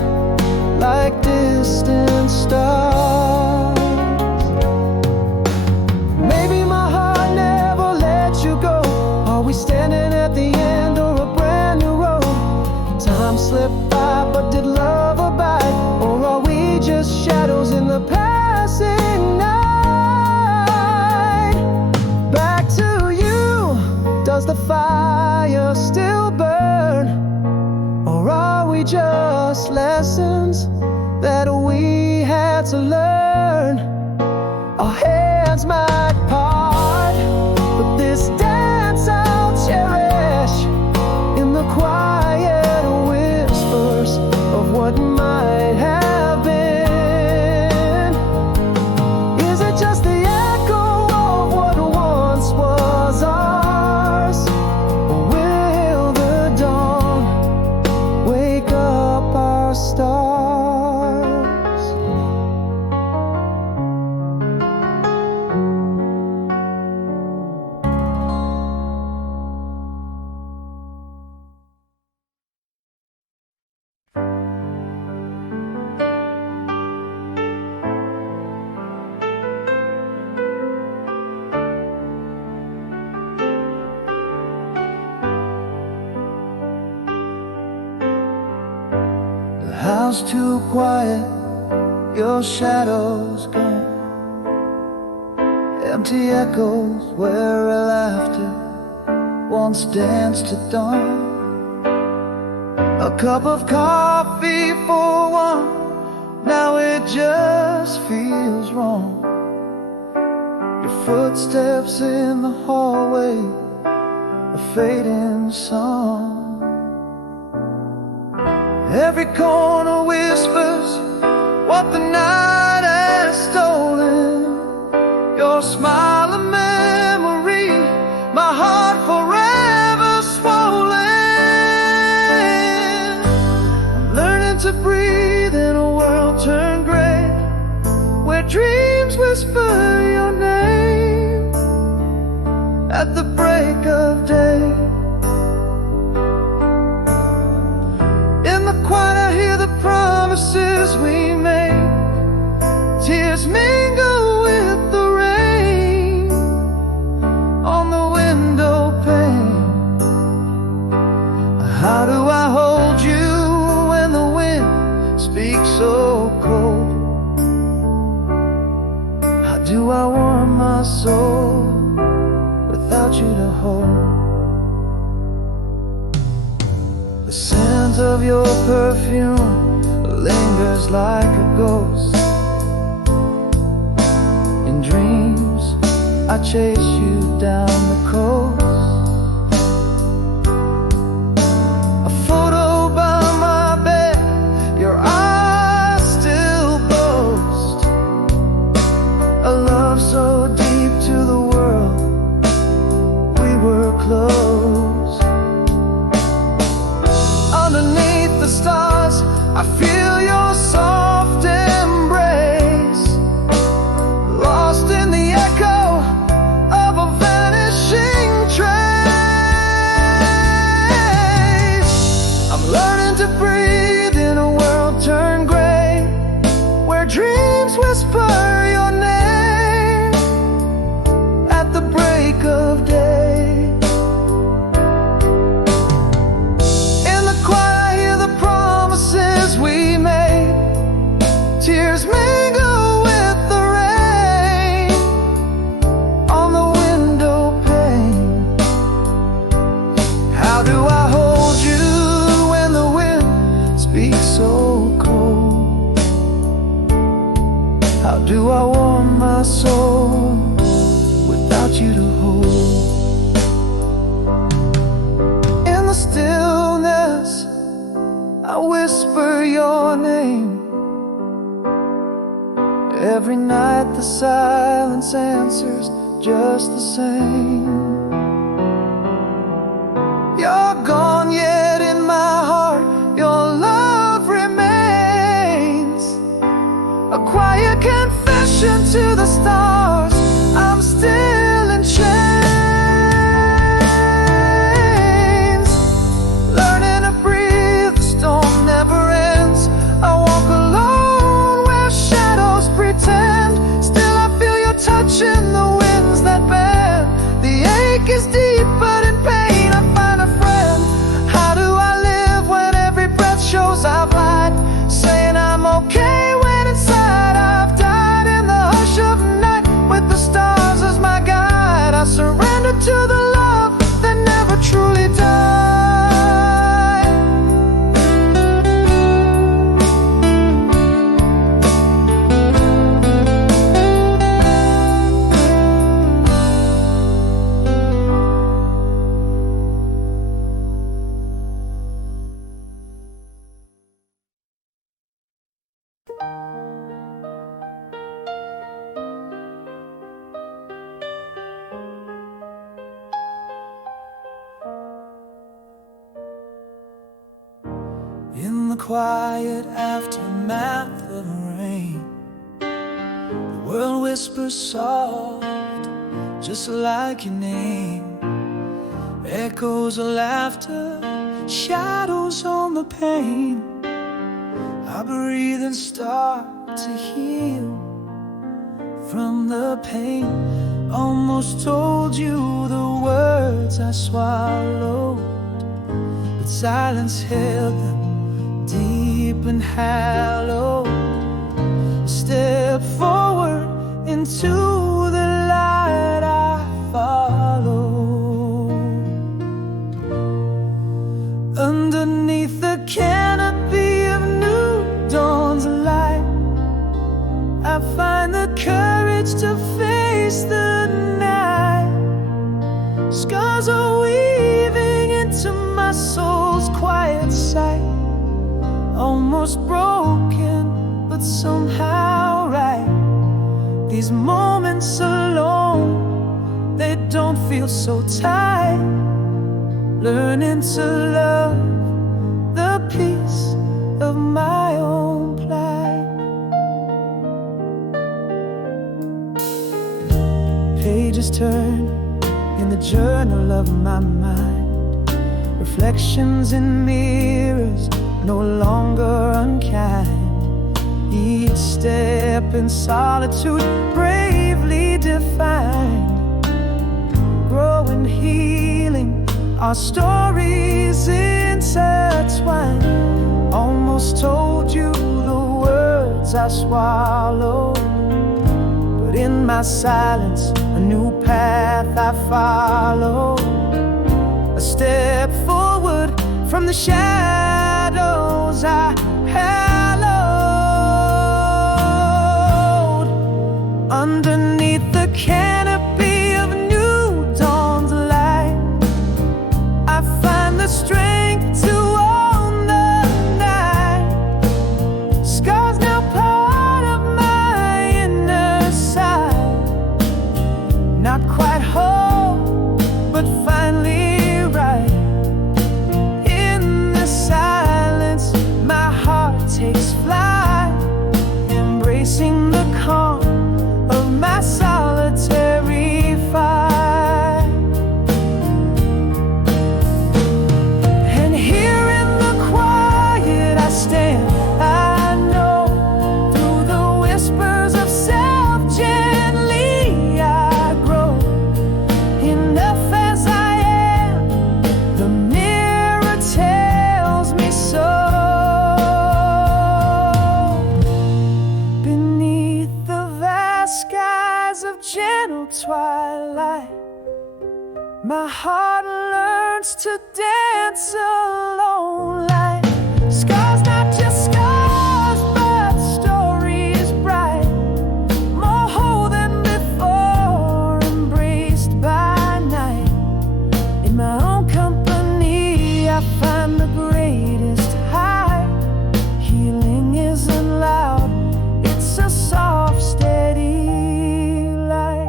like distant stars? Maybe my heart never let you go. Are we standing at the end of a brand new road? Time slipped by, but did love abide? Or are we just shadows in the passing night? Back to you, does the fire still burn? Or are we just lessons that we had to learn? Our hands might part, but this dance I'll cherish in the quiet whispers of what might have been. Is it just the echo of what once was ours? Or will the dawn wake up our stars? The house too quiet, your shadow's gone. Empty echoes where our laughter once danced to dawn. A cup of coffee for one, now it just feels wrong. Your footsteps in the hallway, a fading song. Every corner whispers what the night has stolen. Your smile a memory, my heart forever swollen. I'm learning to breathe in a world turned gray, where dreams whisper your name at the break of day. In the quiet I hear the promises we make. Tears mingle with the rain on the window pane. The scent of your perfume lingers like a ghost. In dreams, I chase you down the coast. A photo by my bed, your eyes still boast a love so deep to the world, we were close. Underneath the stars, I feel your soft embrace, lost in the echo of a vanishing trace. I'm learning to breathe in a world turned gray, where dreams whisper your name at the break of day. In the quiet, I hear the promises we made. Tears mingle with the rain on the window pane. How do I hold you when the wind speaks so cold? How do I warm my soul without you to hold? In the stillness, I whisper your name. Every night the silence answers just the same. You're gone, yet in my heart your love remains. A quiet confession to the stars, I'm still in chains. Learning to breathe, the storm never ends. I walk alone where shadows pretend. Still I feel your touch in the winds that bend. The ache is deep, but in pain I find a friend. How do I live when every breath shows I've lied? Saying I'm okay when inside I've died. In the hush of night with the stars as my guide, I surrender to the love that never truly died. In the quiet aftermath of rain, the world whispers soft, just like your name. Echoes of laughter, shadows on the pane. I breathe and start to heal from the pain. Almost told you the words I swallowed, but silence held them deep and hollow. Step forward into the light I follow. Underneath the canopy of new dawn's light, I find the courage to face the night. Scars are weaving into my soul's quiet sight. Almost broken, but somehow right. These moments alone, they don't feel so tight. Learning to love the peace of my own plight. Pages turn in the journal of my mind. Reflections in mirrors, no longer unkind. Each step in solitude, bravely defined. Growing, healing, our stories intertwined. Almost told you the words I swallowed, but in my silence, a new path I follow. from the shadows I hallowed. Underneath the canopy of new dawn's light, I find the strength to own the night. Scars now part of my inner side, not quite whole, but finally right. In the silence, my heart takes flight, embracing the calm of my solitary fight. And here in the quiet I stand, I know through the whispers of self gently I grow. Enough as I am, the mirror tells me so. Beneath the vast skies of gentle twilight, my heart learns to dance alone. Like scars, not just scars, but stories bright, more whole than before, embraced by night. In my own company I find the greatest high. Healing isn't loud, it's a soft, steady light.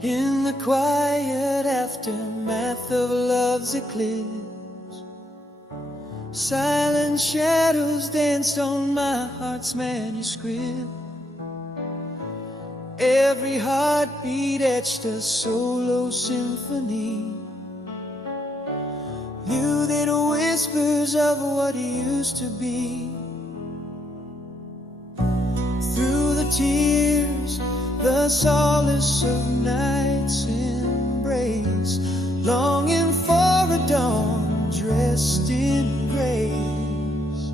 In the quiet aftermath of love's eclipse, silent shadows danced on my heart's manuscript. Every heartbeat etched a solo symphony. Knew that whispers of what used to be. Through the tears, the solace of night's embrace, longing for a dawn dressed in grace.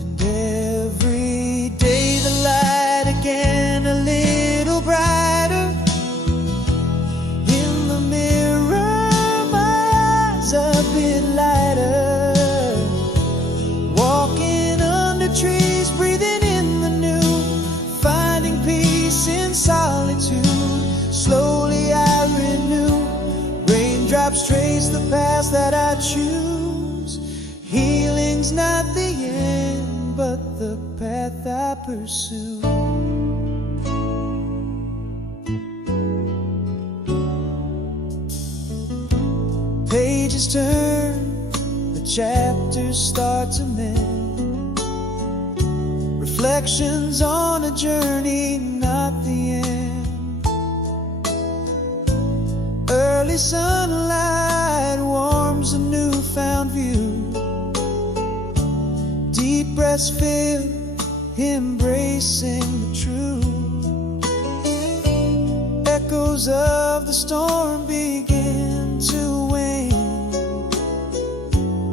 And every day the light again a little brighter. In the mirror my eyes a bit lighter. Walking under trees, breathing in the new, finding peace in solitude. Slowly I renew. Raindrops trace the paths that I choose. Healing's not the end, but the path I pursue. Pages turn, the chapters start to mend. Reflections on a journey, not the end. Early sunlight warms a newfound view. Deep breaths fill, embracing the truth. Echoes of the storm begin to wane.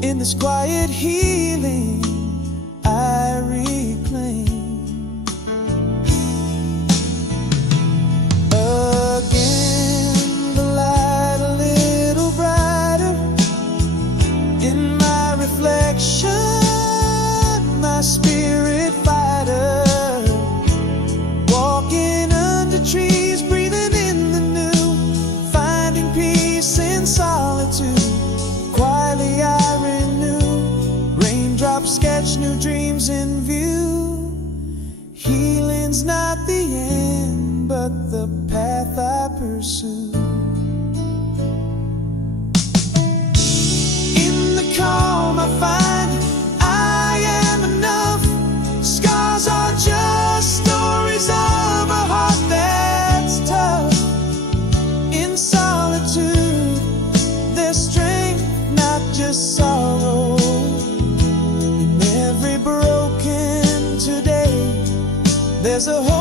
In this quiet healing I reclaim. Again the light a little brighter. In my reflection my spirit fighter. Walking under trees, breathing in the new, finding peace in solitude. Quietly I renew. Raindrops sketch new dreams in view. Healing's not the end, but the path I pursue. In the calm I find I am enough. Scars are just stories of a heart that's tough. In solitude there's strength, not just sorrow. It There's a